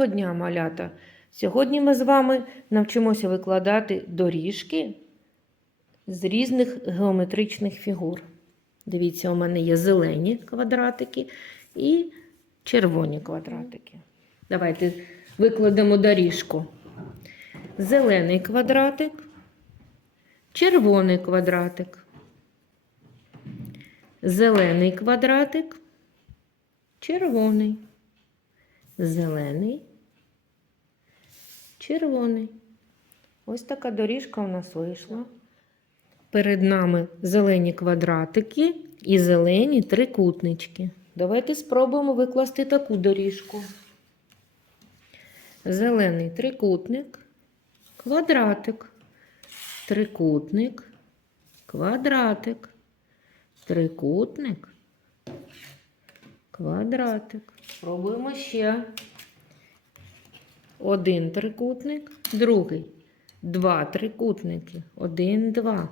Доброго дня, малята! Сьогодні ми з вами навчимося викладати доріжки з різних геометричних фігур. Дивіться, у мене є зелені квадратики і червоні квадратики. Давайте викладемо доріжку. Зелений квадратик, червоний квадратик, зелений квадратик, червоний зелений, червоний. Ось така доріжка у нас вийшла. Перед нами зелені квадратики і зелені трикутнички. Давайте спробуємо викласти таку доріжку. Зелений трикутник, квадратик, трикутник, квадратик, трикутник, квадратик. Пробуємо ще. Один трикутник, другий. Два трикутники. Один, два.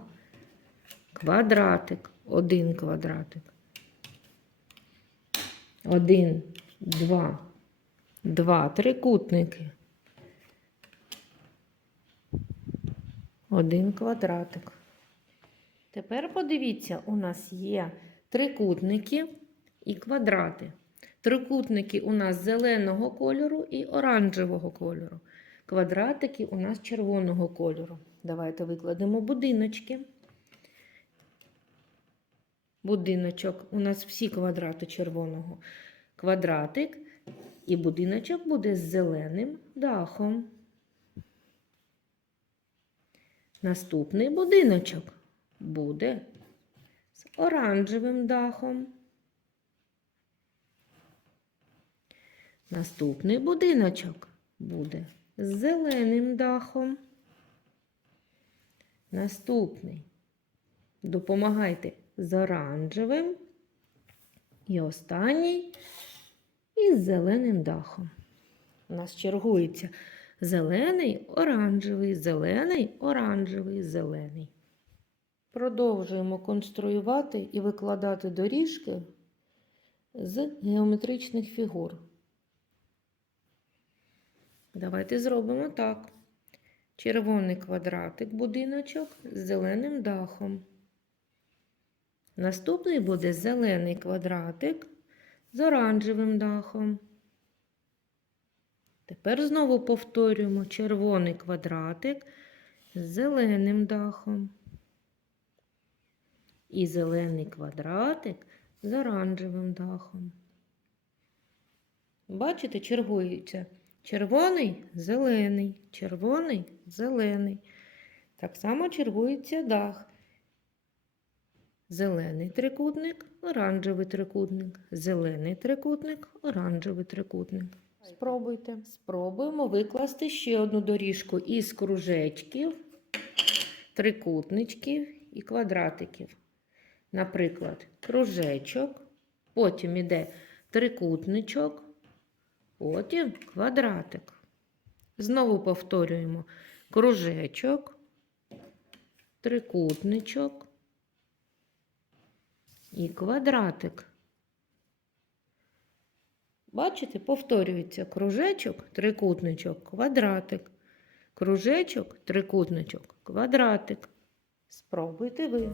Квадратик. Один квадратик. Один, два. Два трикутники. Один квадратик. Тепер подивіться, у нас є трикутники і квадрати. Трикутники у нас зеленого кольору і оранжевого кольору. Квадратики у нас червоного кольору. Давайте викладемо будиночки. Будиночок. У нас всі квадрати червоного. Квадратик і будиночок буде з зеленим дахом. Наступний будиночок буде з оранжевим дахом. Наступний будиночок буде з зеленим дахом. Наступний. Допомагайте з оранжевим. І останній із зеленим дахом. У нас чергується зелений, оранжевий, зелений, оранжевий, зелений. Продовжуємо конструювати і викладати доріжки з геометричних фігур. Давайте зробимо так. Червоний квадратик будиночок з зеленим дахом. Наступний буде зелений квадратик з оранжевим дахом. Тепер знову повторюємо червоний квадратик з зеленим дахом. І зелений квадратик з оранжевим дахом. Бачите, чергуються. Червоний зелений, червоний зелений. Так само чергується дах. Зелений трикутник, оранжевий трикутник, зелений трикутник, оранжевий трикутник. Спробуйте. Спробуємо викласти ще одну доріжку із кружечків, трикутничків і квадратиків. Наприклад, кружечок, потім іде трикутничок. Потім квадратик. Знову повторюємо кружечок, трикутничок і квадратик. Бачите, повторюється кружечок, трикутничок, квадратик. Кружечок, трикутничок, квадратик. Спробуйте ви.